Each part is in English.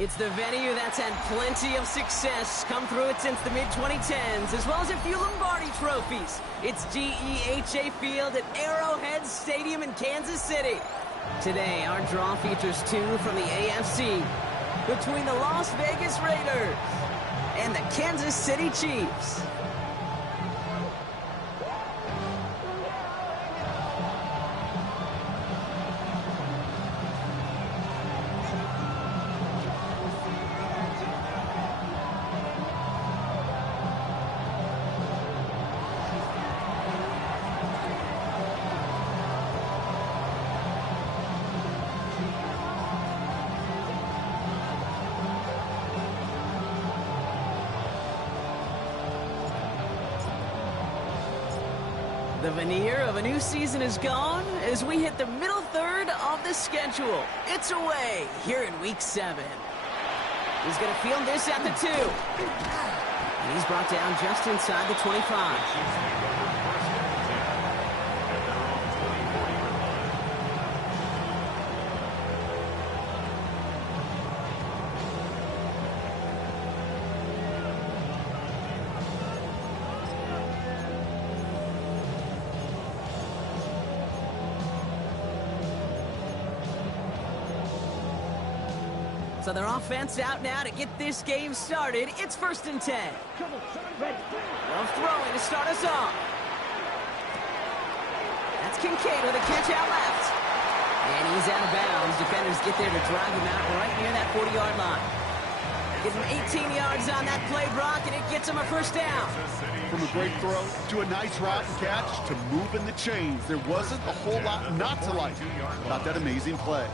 It's the venue that's had plenty of success, come through it since the mid-2010s, as well as a few Lombardi trophies. It's GEHA Field at Arrowhead Stadium in Kansas City. Today, our draw features two from the AFC, between the Las Vegas Raiders and the Kansas City Chiefs. The veneer of a new season is gone as we hit the middle third of the schedule. It's away here in Week 7. He's going to field this at the 2. And he's brought down just inside the 25. So their offense out now to get this game started. It's 1st and 10. Well, throwing to start us off. That's Kincaid with a catch out left. And he's out of bounds. Defenders get there to drive him out right near that 40-yard line. Give him 18 yards on that play, Brock, and it gets him a first down. From a great throw to a nice route and catch to moving the chains, there wasn't a whole lot not to like about that amazing play.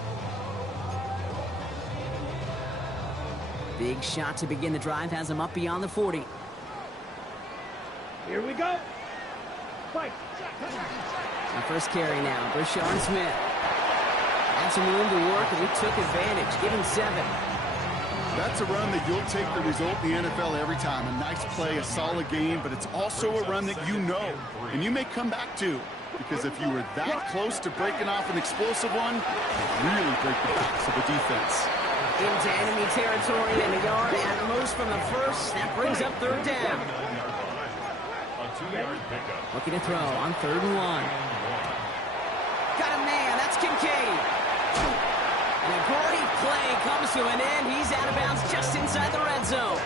Big shot to begin the drive has him up beyond the 40. Here we go. Fight. The first carry now, Brashard Smith. Had some room to work, and he took advantage, giving 7. That's a run that you'll take the result in the NFL every time. A nice play, a solid game, but it's also a run that you know, and you may come back to. Because if you were that close to breaking off an explosive one, it really break the backs of the defense. Into enemy territory and a yard at most from the first. That brings up 3rd down. Looking to throw on 3rd and 1. Got a man. That's Kincaid. And a great play comes to an end. He's out of bounds just inside the red zone.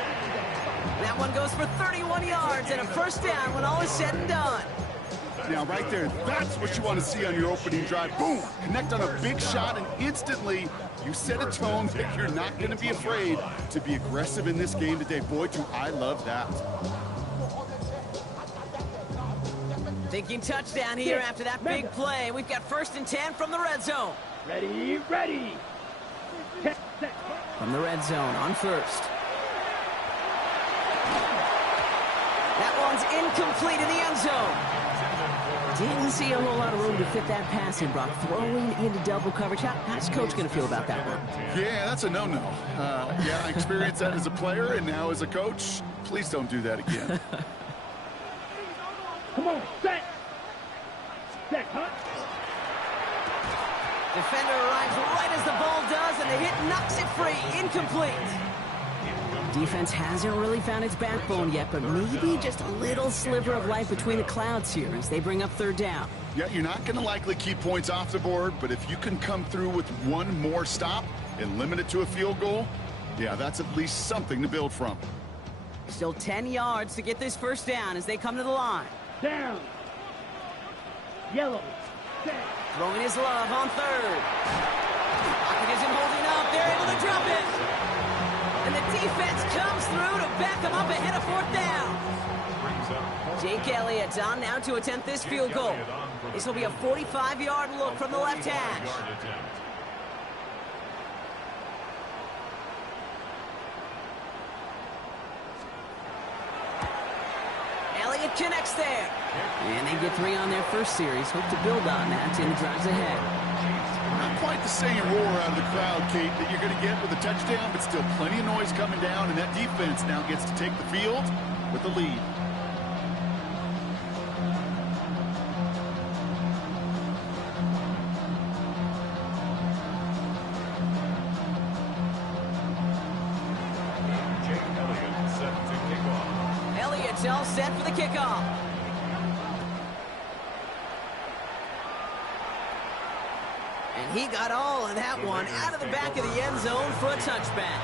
That one goes for 31 yards and a first down when all is said and done. Now, right there, that's what you want to see on your opening drive. Boom! Connect on a big shot, and instantly you set a tone that you're not going to be afraid to be aggressive in this game today. Boy, do I love that. Thinking touchdown here after that big play. We've got 1st and 10 from the red zone. Ready, ready. From the red zone on 1st. That one's incomplete in the end zone. Didn't see a whole lot of room to fit that pass in, Brock. Throwing into double coverage. How's Coach going to feel about that one? Yeah, that's a no-no. Yeah, I experienced that as a player and now as a coach. Please don't do that again. Come on, set. Set, huh? Defender arrives right as the ball does, and the hit knocks it free. Incomplete. Defense hasn't really found its backbone yet, but maybe just a little sliver of light between the clouds here as they bring up 3rd down. Yeah, you're not going to likely keep points off the board, but if you can come through with one more stop and limit it to a field goal, yeah, that's at least something to build from. Still 10 yards to get this first down as they come to the line. Down. Yellow. Set. Throwing his love on 3rd. Pocket isn't holding up. They're able to drop it. And the defense comes through to back them up ahead of 4th down. Jake Elliott on now to attempt this field goal. This will be a 45-yard look from the left hash. Elliott connects there. And they get 3 on their first series. Hope to build on that in the drives ahead. Not quite the same roar out of the crowd, Kate, that you're going to get with a touchdown, but still plenty of noise coming down, and that defense now gets to take the field with the lead. looks all set for the kickoff. And he got all of that one out of the back of the end zone for a touchback.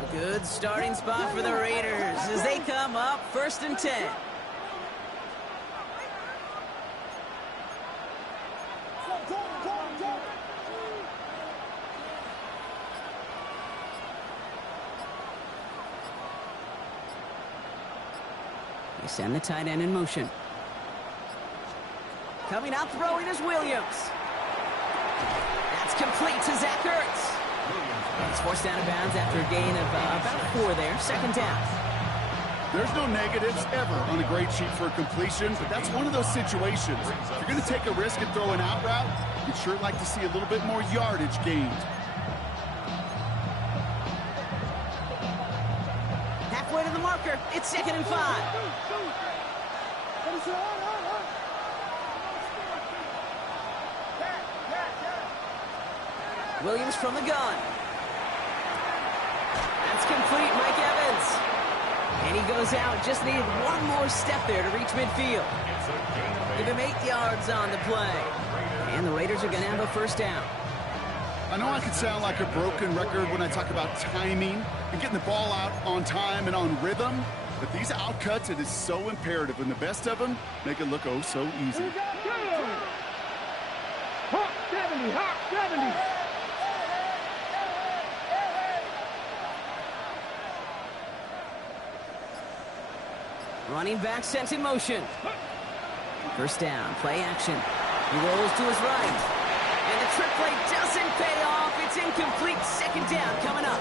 A good starting spot for the Raiders as they come up 1st and 10. They send the tight end in motion. Coming out throwing is Williams. That's complete to Zach Ertz. He's forced out of bounds after a gain of about 4 there. 2nd down. There's no negatives ever on a grade sheet for a completion, but that's one of those situations. If you're going to take a risk and throw an out route, you'd sure like to see a little bit more yardage gained. Halfway to the marker. It's 2nd and 5. Williams from the gun. That's complete, Mike Evans. And he goes out. Just needed one more step there to reach midfield. Give him 8 yards on the play. And the Raiders are going to have a 1st down. I know I could sound like a broken record when I talk about timing and getting the ball out on time and on rhythm, but these outcuts, it is so imperative, and the best of them make it look oh so easy. Hawk 70, Hawk 70. Running back sent in motion. 1st down, play action. He rolls to his right. And the trick play doesn't pay off. It's incomplete. 2nd down coming up.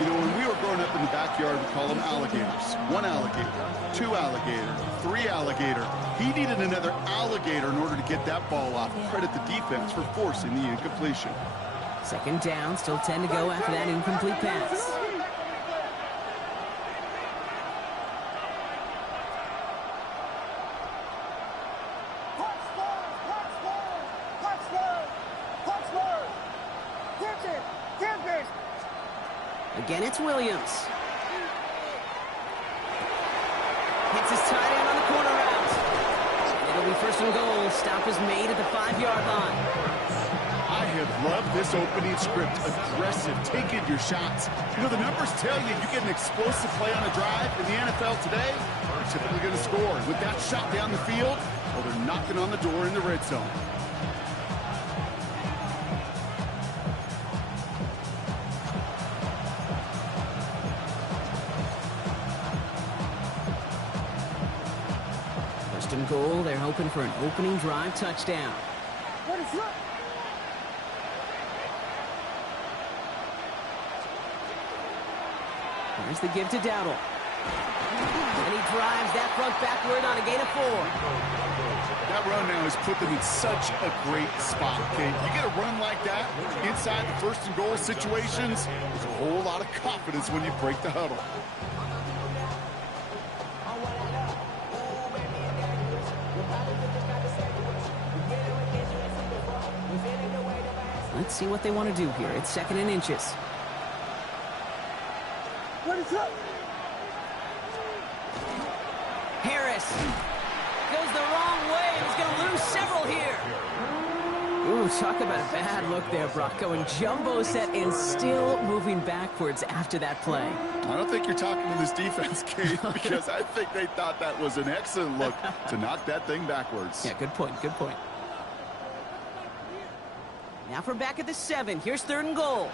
You know, when we were growing up in the backyard, we call them alligators. 1 alligator, 2 alligator, 3 alligator. He needed another alligator in order to get that ball off. Credit the defense for forcing the incompletion. 2nd down, still 10 to go after that incomplete pass. Again, it's Williams. Hits his tight end on the corner route. It'll be 1st and goal. Stop is made at the 5-yard line. I have loved this opening script. Aggressive, taking your shots. You know, the numbers tell you get an explosive play on a drive in the NFL today, you're typically going to score. With that shot down the field, well, they're knocking on the door in the red zone. And goal. They're hoping for an opening drive touchdown. There's the give to Dowdle. And he drives that front backward on a gain of 4. That run now has put them in such a great spot, okay? You get a run like that inside the 1st and goal situations, there's a whole lot of confidence when you break the huddle. Let's see what they want to do here. It's 2nd and inches. What is up? Harris goes the wrong way and he's going to lose several here. Ooh, talk about a bad look there, Brock. Going jumbo set and still moving backwards after that play. I don't think you're talking to this defense, Kate, because I think they thought that was an excellent look to knock that thing backwards. Yeah, good point, good point. Now from back at the 7. Here's 3rd and goal.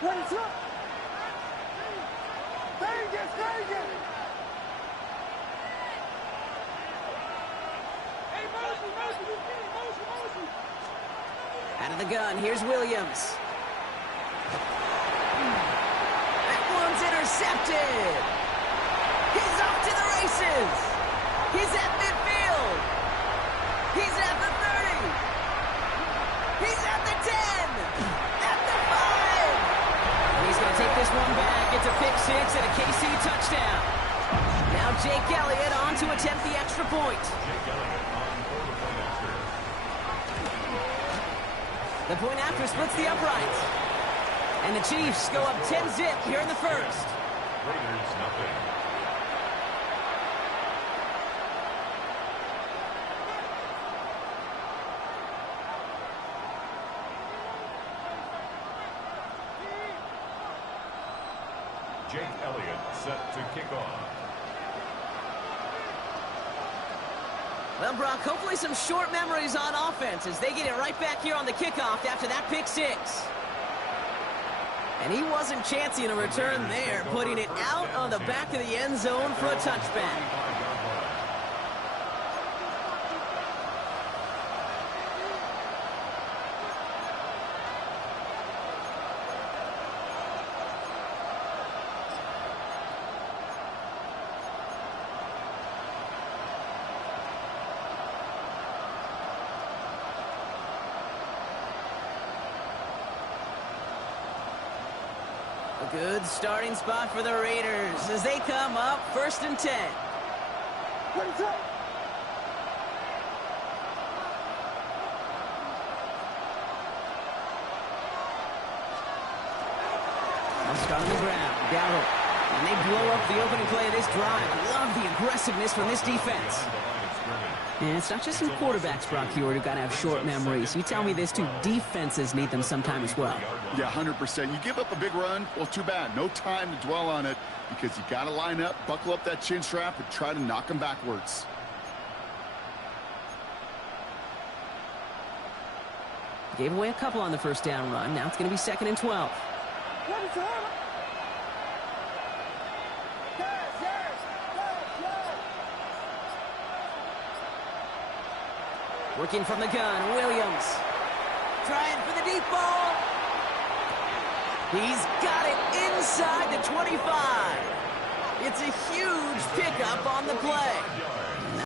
What is up? Vegas, Vegas! Hey, motion. Out of the gun, here's Williams. That one's intercepted. He's off to the races. He's at midfield. He's at the 30. He's at the 10, at the 5. And he's going to take this this one back. It's a pick six and a KC touchdown. Now Jake Elliott on to attempt the extra point. The point after splits the uprights. And the Chiefs go up 10-zip here in the first. Raiders nothing. Jake Elliott set to kick off. Well, Brock, hopefully some short memories on offense as they get it right back here on the kickoff after that pick six. And he wasn't chancing a return there, putting it out on the back of the end zone for a touchback. A good starting spot for the Raiders as they come up 1st and 10. What is up? They'll start on the ground. Dowdle. And they blow up the opening play of this drive. Love the aggressiveness from this defense. And it's not just some quarterbacks, Brock, here who've got to have short memories. You tell me this too, defenses need them sometime as well. Yeah, 100%. You give up a big run, well, too bad. No time to dwell on it because you got to line up, buckle up that chin strap, and try to knock them backwards. Gave away a couple on the first down run. Now it's going to be 2nd and 12. What is up? Working from the gun, Williams. Trying for the deep ball. He's got it inside the 25. It's a huge pickup on the play.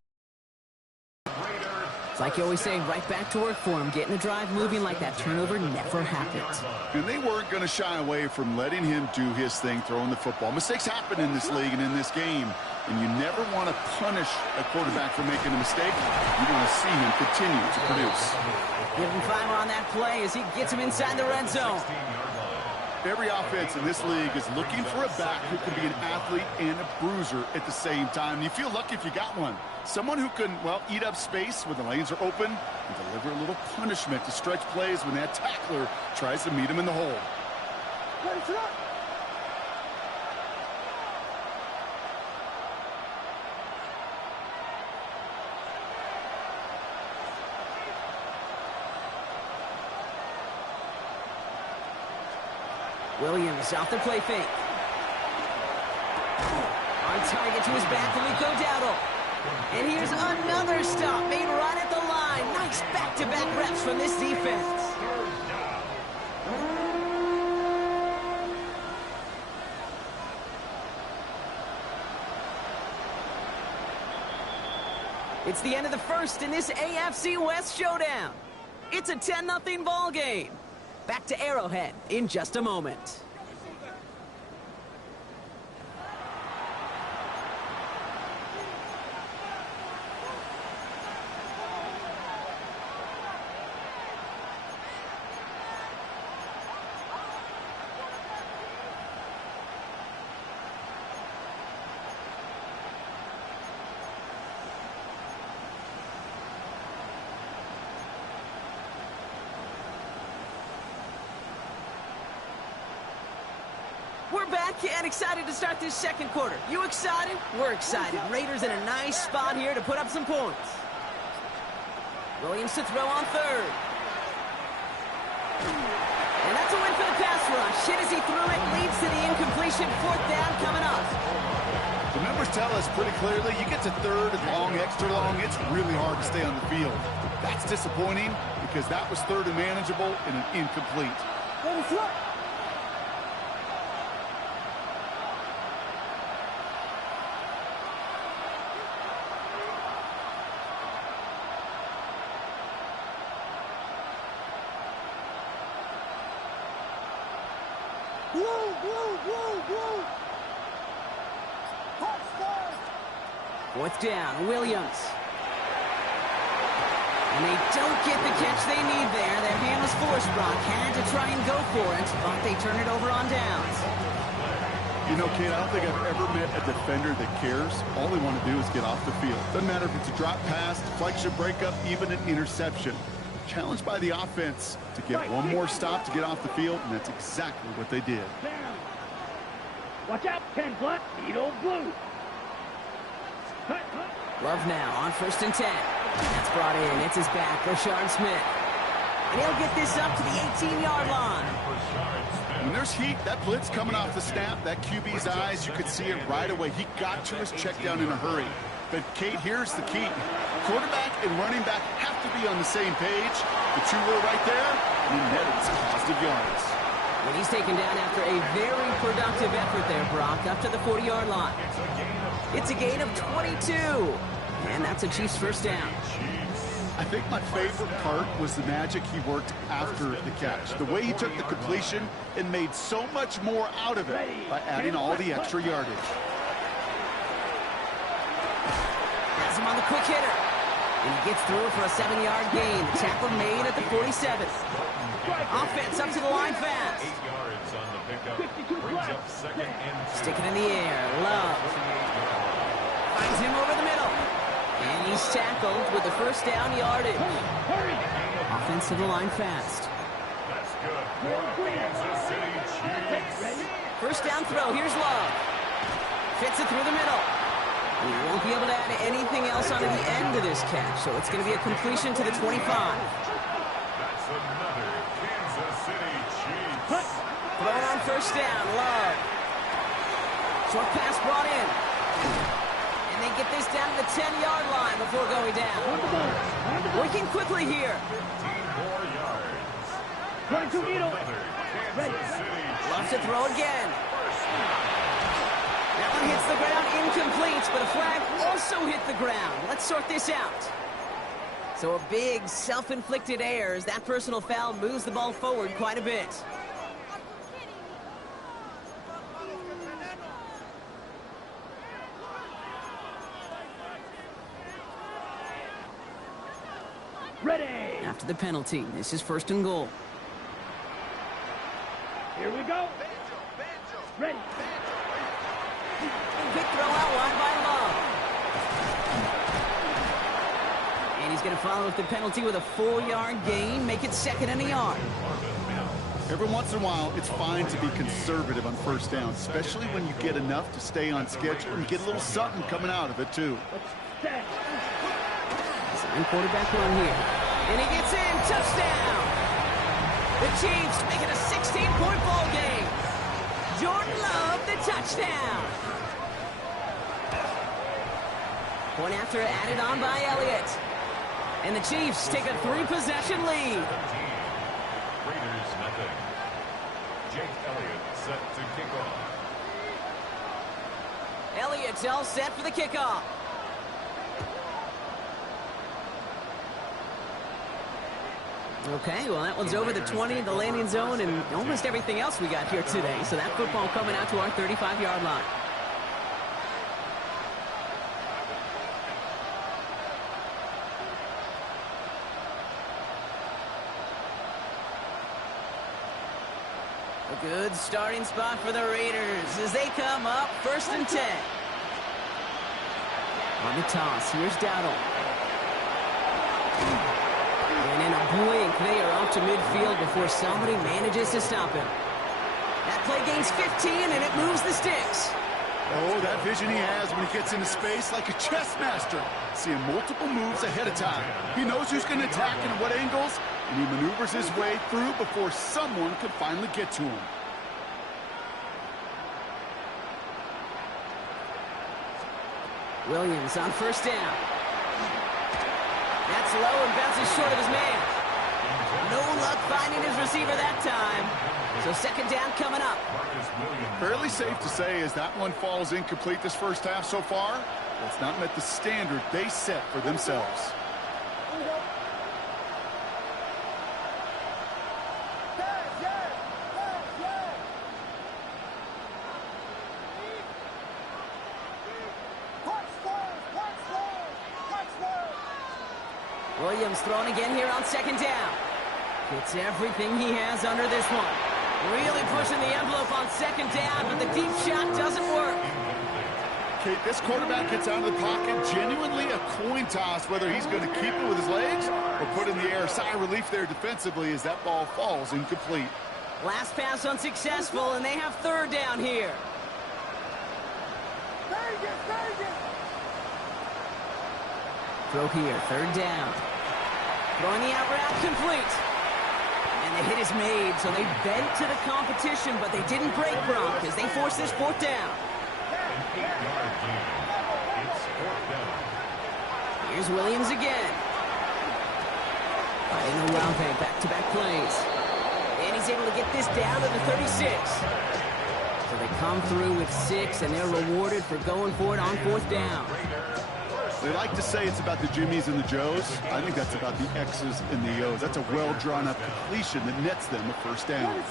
It's like you always say, right back to work for him. Getting the drive moving like that turnover never happened. And they weren't going to shy away from letting him do his thing, throwing the football. Mistakes happen in this league and in this game. And you never want to punish a quarterback for making a mistake. You want to see him continue to produce. Give him 5 on that play as he gets him inside the red zone. Every offense in this league is looking for a back who can be an athlete and a bruiser at the same time. And you feel lucky if you got one. Someone who can, well, eat up space when the lanes are open and deliver a little punishment to stretch plays when that tackler tries to meet him in the hole. What is up? Williams off the play fake. On target to his back, Rico Dowdle. And here's another stop made right at the line. Nice back-to-back reps from this defense. It's the end of the first in this AFC West showdown. It's a 10-0 ball game. Back to Arrowhead in just a moment. We're back and excited to start this second quarter. You excited? We're excited. Raiders in a nice spot here to put up some points. Williams to throw on third. And that's a win for the pass rush. Hit as he threw it, leads to the incompletion. 4th down coming up. The numbers tell us pretty clearly, you get to third and long, extra long, it's really hard to stay on the field. That's disappointing because that was third and manageable and an incomplete. What is up? Blue, blue, blue, blue. Touchdown. 4th down, Williams. And they don't get the catch they need there. Their hand was forced, Brock. Had to try and go for it, but they turn it over on downs. You know, Kate, I don't think I've ever met a defender that cares. All they want to do is get off the field. Doesn't matter if it's a drop pass, deflection, breakup, even an interception. Challenged by the offense to get one more stop to get off the field, and that's exactly what they did. Watch out, 10 flat, needle blue. Love now on 1st and 10. That's brought in. It's his back, Rashard Smith. And he'll get this up to the 18-yard line. When there's heat, that blitz coming off the snap, that QB's eyes, you could see it right away. He got to his check down in a hurry. But, Kate, here's the key. Quarterback and running back have to be on the same page. The two were right there, and he netted some positive yards. Well, he's taken down after a very productive effort there, Brock, up to the 40-yard line. It's a gain of 22. And that's a Chiefs first down. I think my favorite part was the magic he worked after the catch. The way he took the completion and made so much more out of it by adding all the extra yardage. Has him on the quick hitter. And he gets through for a 7-yard gain. The tackle made at the 47. Offense up to the line fast. 8 yards on the pickup. Brings up 2nd and 2. Stick it in the air. Love. Finds him over the middle. And he's tackled with the first down yardage. Offense to the line fast. That's good for Kansas City Chiefs. First down throw. Here's Love. Fits it through the middle. And he won't be able to add anything else onto the end of this catch. So it's going to be a completion to the 25. That's another Kansas City Chiefs. Thrown on first down. Love. Short pass brought in. And they get this down to the 10-yard line before going down. Working quickly here. 15 more yards. That's 22 needle. another Kansas City Loves to throw again. That one hits the ground incomplete, but a flag also hit the ground. Let's sort this out. So a big self-inflicted error as that personal foul moves the ball forward quite a bit. Ready. After the penalty, this is 1st and goal. Here we go. Ready. Quick throw out wide by Love. And he's going to follow up the penalty with a 4-yard gain, make it 2nd and a yard. Every once in a while, it's fine to be conservative on first down, especially when you get enough to stay on schedule and get a little something coming out of it, too. Sign quarterback run here. And he gets in. Touchdown. The Chiefs make it a 16-point ball game. Jordan Love, the touchdown. Point after added on by Elliott. And the Chiefs take a 3-possession lead. Raiders nothing. Jake Elliott set to kick off. Elliott's all set for the kickoff. Okay, well, that one's over the 20, the landing zone, and almost everything else we got here today. So that football coming out to our 35-yard line. A good starting spot for the Raiders as they come up 1st and 10. On the toss, here's Dowdle. And in a blink, they are up to midfield before somebody manages to stop him. That play gains 15, and it moves the sticks. Oh, that vision he has when he gets into space like a chess master, seeing multiple moves ahead of time. He knows who's going to attack and at what angles, and he maneuvers his way through before someone can finally get to him. Williams on first down. That's low and bounces short of his man. No luck finding his receiver that time. So 2nd down coming up. Fairly safe to say as that one falls incomplete this first half so far, that's not met the standard they set for themselves. Williams throwing again here on second down. Gets everything he has under this one. Really pushing the envelope on second down, but the deep shot doesn't work. Okay, this quarterback gets out of the pocket, genuinely a coin toss whether he's going to keep it with his legs or put in the air. Sigh of relief there defensively as that ball falls incomplete. Last pass unsuccessful, and they have third down here. Throw here, third down. Throwing the out route complete. And the hit is made, so they bent to the competition, but they didn't break Gronk as they force this fourth down. Here's Williams again. Fighting Olave, back-to-back plays. And he's able to get this down to the 36. So they come through with 6, and they're rewarded for going for it on fourth down. They like to say it's about the Jimmies and the Joes. I think that's about the X's and the O's. That's a well-drawn-up completion that nets them a first down.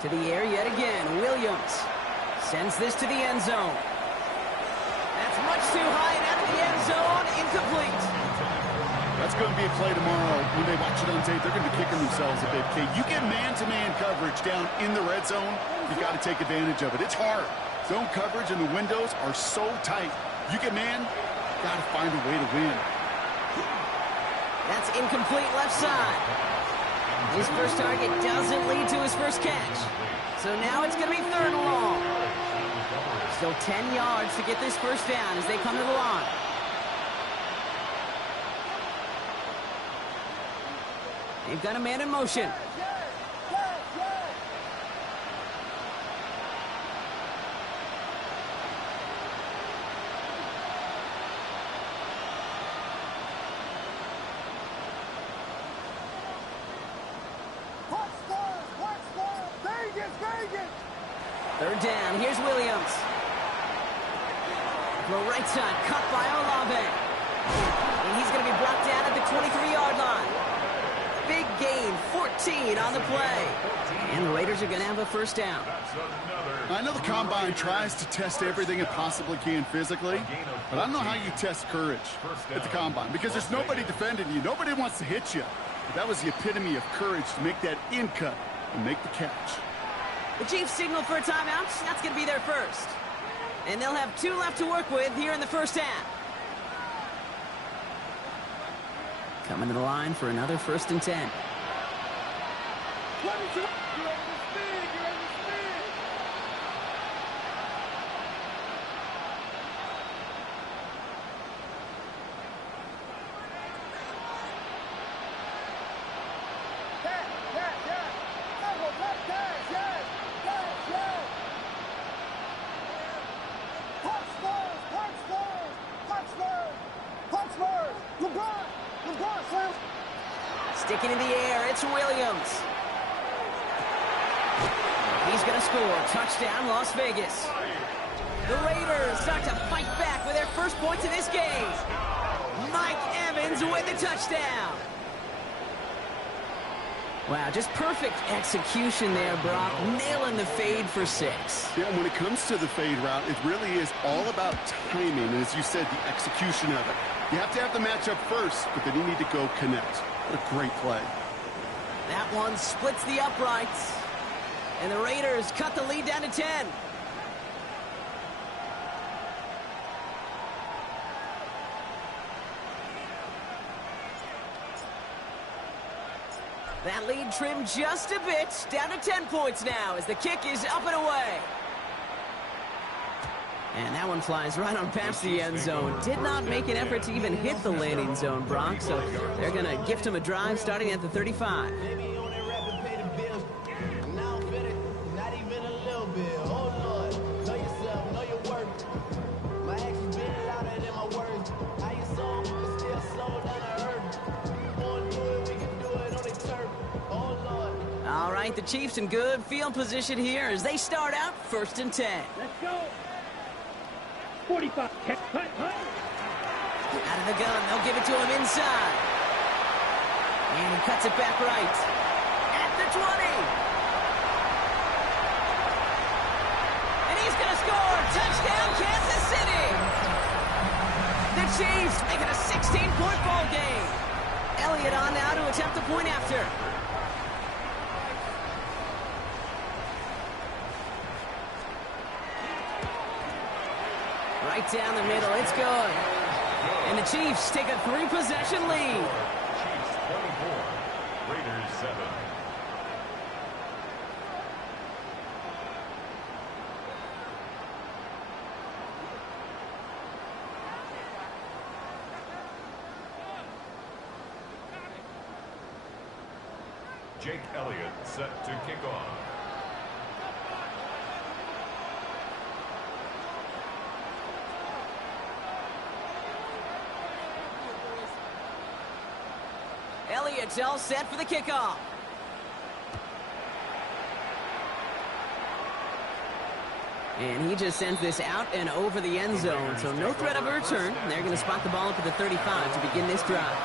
To the air yet again. Williams sends this to the end zone. That's much too high and out of the end zone. Incomplete. That's going to be a play tomorrow. When they watch it on tape, they're going to be kicking themselves a bit. Okay, you get man-to-man coverage down in the red zone, you got to take advantage of it. It's hard. Zone coverage and the windows are so tight. You get man, got to find a way to win. That's incomplete left side. His first target doesn't lead to his first catch. So now it's going to be third and long. Still 10 yards to get this first down as they come to the line. They've got a man in motion. Third down. Here's Williams. The right side cut by Olave. And he's going to be brought down at the 23-yard line. Big gain, 14 on the play. And the Raiders are going to have a first down. I know the Combine tries to test everything it possibly can physically, but I don't know how you test courage at the Combine because there's nobody defending you. Nobody wants to hit you. But that was the epitome of courage to make that in cut and make the catch. The Chiefs signal for a timeout. That's going to be their first. And they'll have 2 left to work with here in the first half. Coming to the line for another 1st and 10. Sticking in the air, it's Williams. He's going to score. Touchdown, Las Vegas. The Raiders start to fight back with their first points in this game. Mike Evans with the touchdown. Wow, just perfect execution there, Brock. Nailing the fade for 6. Yeah, when it comes to the fade route, it really is all about timing, and as you said, the execution of it. You have to have the matchup first, but then you need to go connect. What a great play. That one splits the uprights. And the Raiders cut the lead down to 10. That lead trimmed just a bit. Down to 10 points now as the kick is up and away. And that one flies right on past the end zone. Did not make an effort to even hit the landing zone, Brock. So they're going to gift him a drive starting at the 35. All right, the Chiefs in good field position here as they start out 1st and 10. Let's go. 45. Hunt. Out of the gun, they'll give it to him inside. And he cuts it back right. At the 20. And he's going to score. Touchdown, Kansas City. The Chiefs make it a 16-point ball game. Elliott on now to attempt the point after. Right down the middle. It's good. And the Chiefs take a 3-possession lead. Chiefs 24, Raiders 7. Jake Elliott set to kick off. Elliott's all set for the kickoff. And he just sends this out and over the end zone, so no threat of a return. They're going to spot the ball up at the 35 to begin this drive.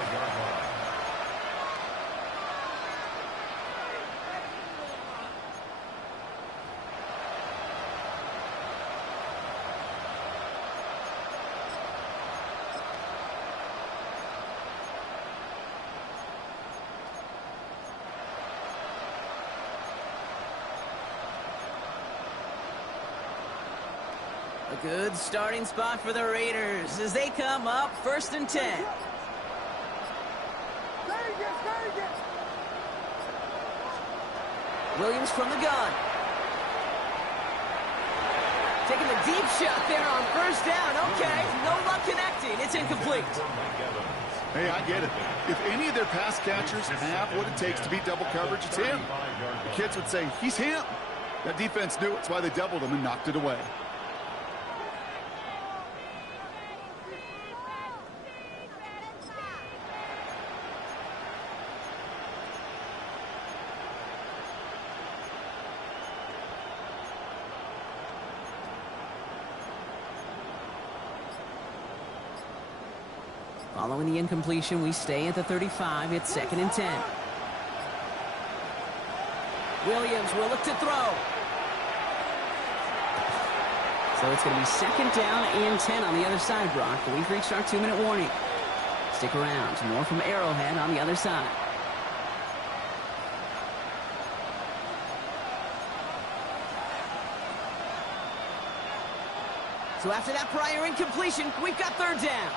A good starting spot for the Raiders as they come up 1st and 10. Williams from the gun. Taking the deep shot there on 1st down. Okay, no luck connecting. It's incomplete. Hey, I get it. If any of their pass catchers have what it takes to beat double coverage, it's him. The kids would say, he's him. That defense knew it. That's why they doubled him and knocked it away. Following the incompletion, we stay at the 35. It's 2nd and 10. Williams will look to throw. So it's going to be 2nd down and 10 on the other side, Brock. But we've reached our 2-minute warning. Stick around. More from Arrowhead on the other side. So after that prior incompletion, we've got 3rd down.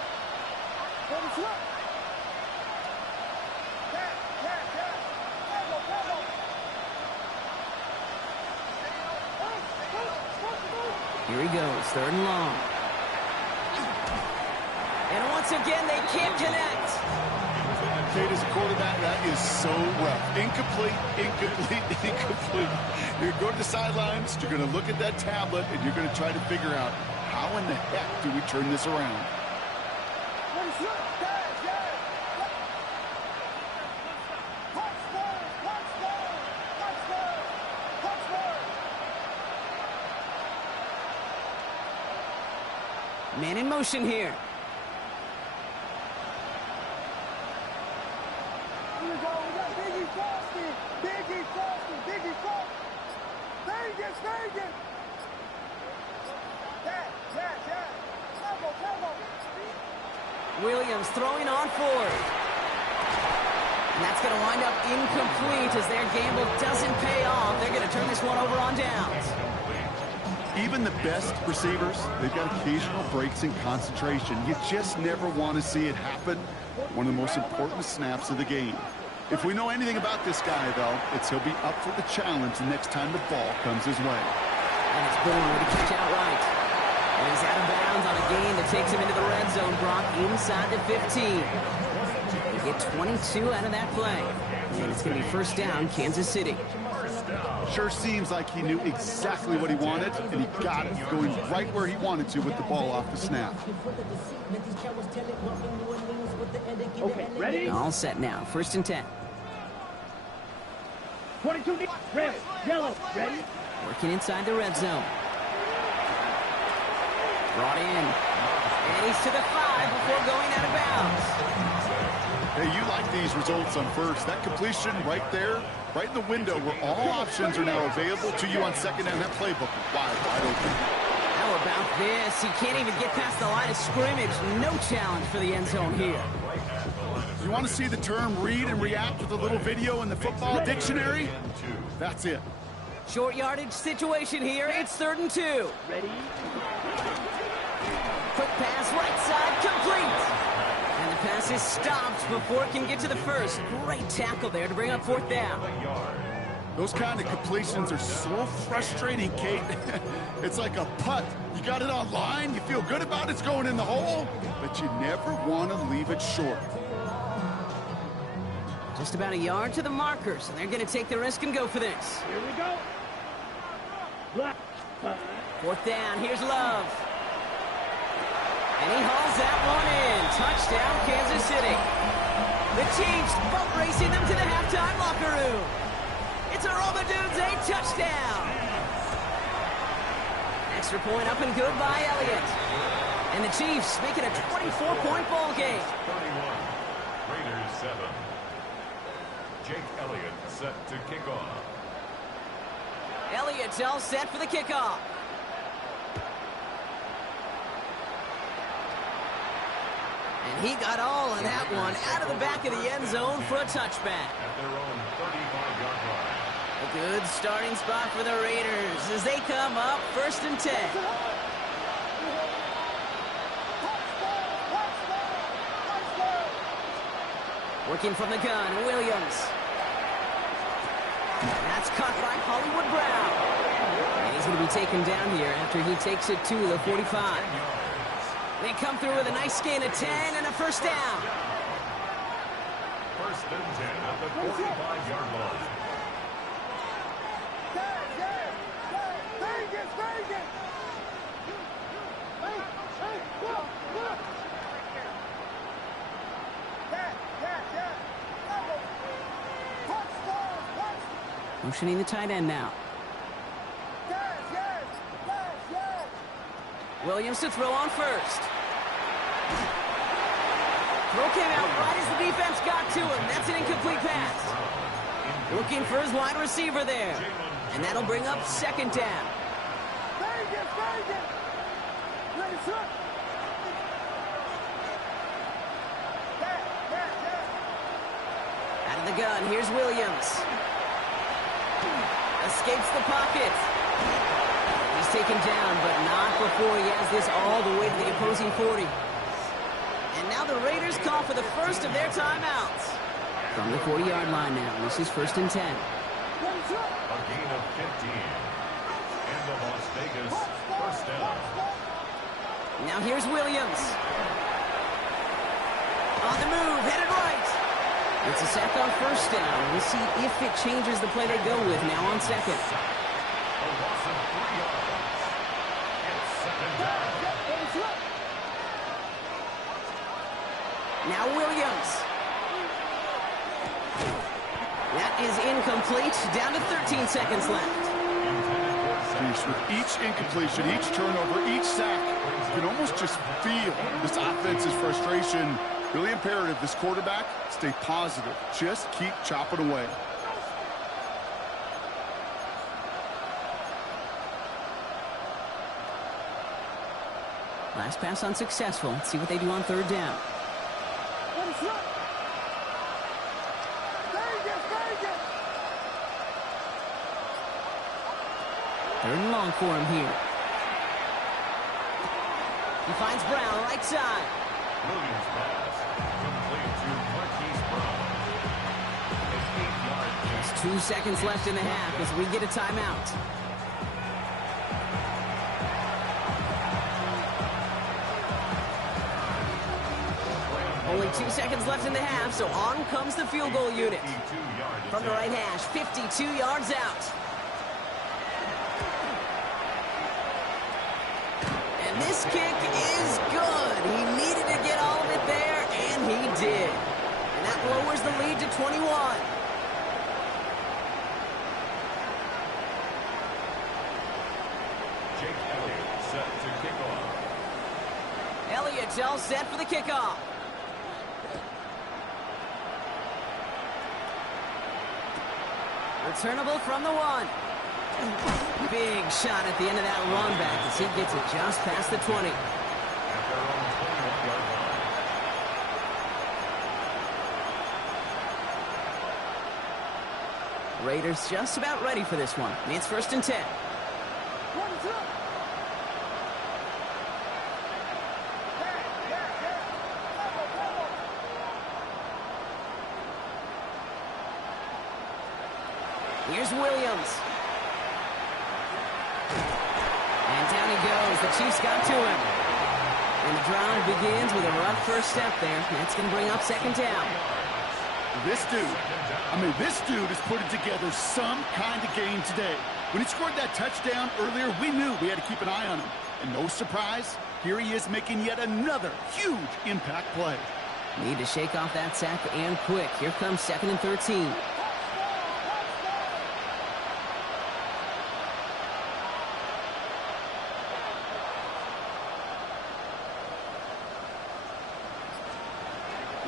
Here he goes, 3rd and long. And once again, they can't connect. Kate, as a quarterback, that is so rough. Incomplete, incomplete, incomplete. You're going to the sidelines, you're going to look at that tablet, and you're going to try to figure out, how in the heck do we turn this around? Man in motion here. Here we go. We got Biggie Frosty. Biggie Frosty. Biggie Frosty. Vegas, Vegas. Williams throwing on 4th. And that's going to wind up incomplete as their gamble doesn't pay off. They're going to turn this one over on downs. Even the best receivers, they've got occasional breaks in concentration. You just never want to see it happen. One of the most important snaps of the game. If we know anything about this guy, though, it's he'll be up for the challenge the next time the ball comes his way. And it's Bourne with a catch outright. And he's out of bounds on a gain that takes him into the red zone, Brock, inside the 15. They get 22 out of that play. And it's going to be 1st down, Kansas City. Sure seems like he knew exactly what he wanted, and he got it, going right where he wanted to with the ball off the snap. Okay, ready? All set now, 1st and 10. 22, red, yellow, ready? Working inside the red zone. Brought in. And he's to the 5 before going out of bounds. Hey, you like these results on first. That completion right there, right in the window where all options are now available to you on second down. That playbook wide open. How about this? He can't even get past the line of scrimmage. No challenge for the end zone here. You want to see the term read and react with a little video in the football dictionary? That's it. Short yardage situation here. It's 3rd and 2. Ready? Quick pass, right side, complete. And the pass is stopped before it can get to the first. Great tackle there to bring up 4th down. Those kind of completions are so frustrating, Kate. It's like a putt. You got it on line, you feel good about it's going in the hole, but you never want to leave it short. Just about a yard to the markers, and they're going to take the risk and go for this. Here we go. 4th down, here's Love. And he hauls that one in. Touchdown, Kansas City. The Chiefs boat racing them to the halftime locker room. It's a Romadudes, a touchdown. Extra point up and good by Elliott. And the Chiefs make it a 24-point ball game. 31, Raiders 7. Jake Elliott set to kick off. Elliott's all set for the kickoff. And he got all of that one out of the back of the end zone for a touchback. At their own 35-yard line. A good starting spot for the Raiders as they come up 1st and 10. Working from the gun, Williams. That's caught by Hollywood Brown. And he's going to be taken down here after he takes it to the 45. They come through with a nice gain of 10 and a 1st down. 1st and 10 at the 45-yard line. Motioning the tight end now. Williams to throw on first. Throw came out right as the defense got to him. That's an incomplete pass. Looking for his wide receiver there. And that'll bring up 2nd down. Out of the gun, here's Williams. Escapes the pocket. He's taken down, but not before he has this all the way to the opposing 40. And now the Raiders call for the first of their timeouts. From the 40-yard line now, this is 1st and 10. A gain of 15. And the Las Vegas 1st down. Now here's Williams. On the move, headed right. It's a sack on 1st down. We'll see if it changes the play they go with now on 2nd. A loss of 3 yards. It's 2nd down. Now Williams. That is incomplete. Down to 13 seconds left. With each incompletion, each turnover, each sack, you can almost just feel this offense's frustration. Really imperative, this quarterback, stay positive. Just keep chopping away. Last pass unsuccessful. Let's see what they do on 3rd down. 3rd and long for him here. He finds Brown right side. Williams pass. Complete to Marquise Brown. An 8-yard Just 2 seconds left in the half as we get a timeout. Only 2 seconds left in the half, so on comes the field goal unit. From the right hash, 52 yards out. And this kick is good. He needed to get all of it there, and he did. And that lowers the lead to 21. Jake Elliott set to kick off. Elliott's all set for the kickoff. Returnable from the 1. Big shot at the end of that run back as he gets it just past the 20. At their own 21-yard line. Raiders just about ready for this one. It's 1st and 10. Here's Williams. And down he goes. The Chiefs got to him. And the drive begins with a rough first step there. That's going to bring up 2nd down. This dude is putting together some kind of game today. When he scored that touchdown earlier, we knew we had to keep an eye on him. And no surprise, here he is making yet another huge impact play. Need to shake off that sack and quick. Here comes 2nd and 13.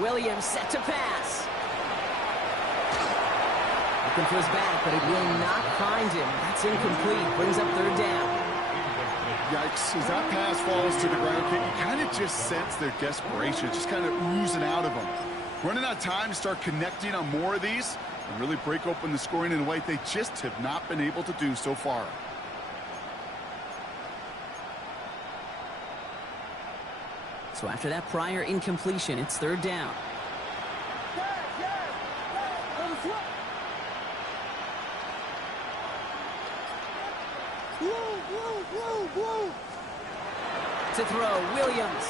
Williams set to pass. Looking for his back, but it will not find him. That's incomplete. Brings up 3rd down. Yikes, as that pass falls to the ground, you kind of just sense their desperation, just kind of oozing out of them. Running out of time to start connecting on more of these and really break open the scoring in a way they just have not been able to do so far. So after that prior incompletion, it's 3rd down. To throw, Williams.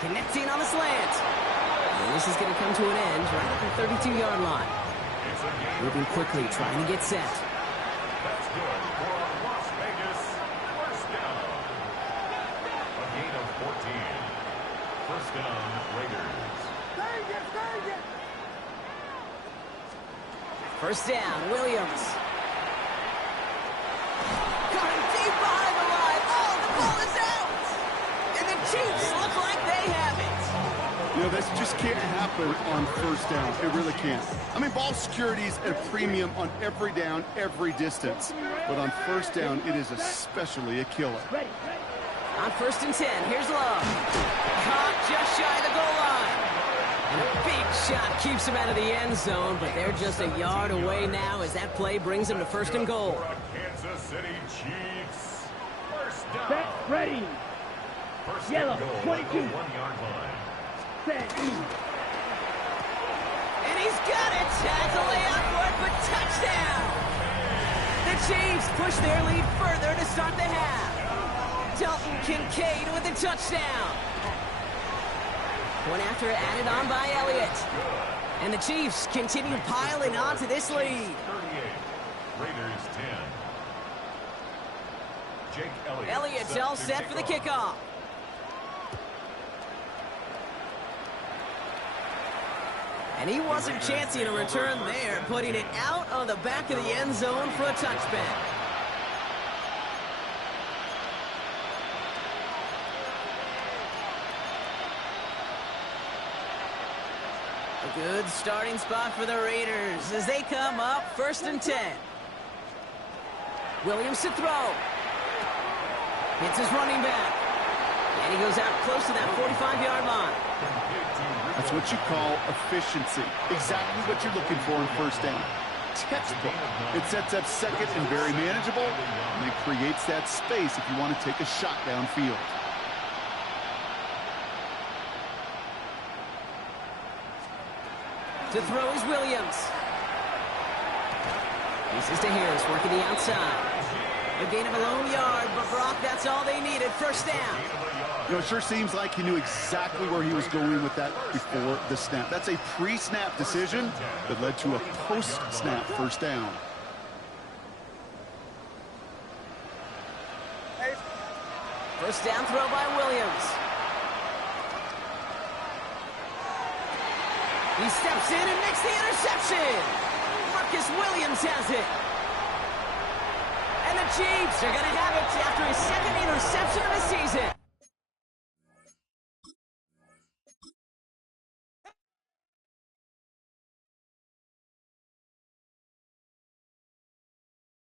Connecting on the slant. And this is going to come to an end right at the 32-yard line. Moving quickly, trying to get set. That's good for Las Vegas. 1st down. A gain of 14. 1st down, Raiders. 1st down, Williams. Coming deep behind the line. Oh, the ball is out. And the Chiefs look like they have it. You know, this just can't happen on 1st down. It really can't. I mean, ball security is at a premium on every down, every distance. But on 1st down, it is especially a killer. On 1st and 10, here's Love. Caught just shy of the goal line. And a big shot keeps him out of the end zone, but they're just a yard away now as that play brings them to 1st and goal. Kansas City Chiefs. 1st down. Set, ready. 1st Yellow, and goal 22. at the 1-yard line. Set, And he's got it. Has a layout for it, but touchdown. The Chiefs push their lead further to start the half. Dalton Kincaid with a touchdown. One after added on by Elliott. And the Chiefs continue piling on to this lead. 38. Raiders 10. Jake Elliott. Elliott's all set for the kickoff. And he wasn't chancing a return there, putting it out on the back of the end zone for a touchback. A good starting spot for the Raiders as they come up 1st and 10. Williams to throw. Hits his running back. And he goes out close to that 45-yard line. That's what you call efficiency. Exactly what you're looking for in 1st down. Textbook. It sets up 2nd and very manageable, and it creates that space if you want to take a shot downfield. To throw is Williams. Pieces to Harris, working the outside. A gain of a lone yard, but Brock, that's all they needed. 1st down. You know, it sure seems like he knew exactly where he was going with that before the snap. That's a pre-snap decision that led to a post-snap 1st down. First down throw by Williams. He steps in and makes the interception. Marcus Williams has it. And the Chiefs are going to have it after his 2nd interception of the season.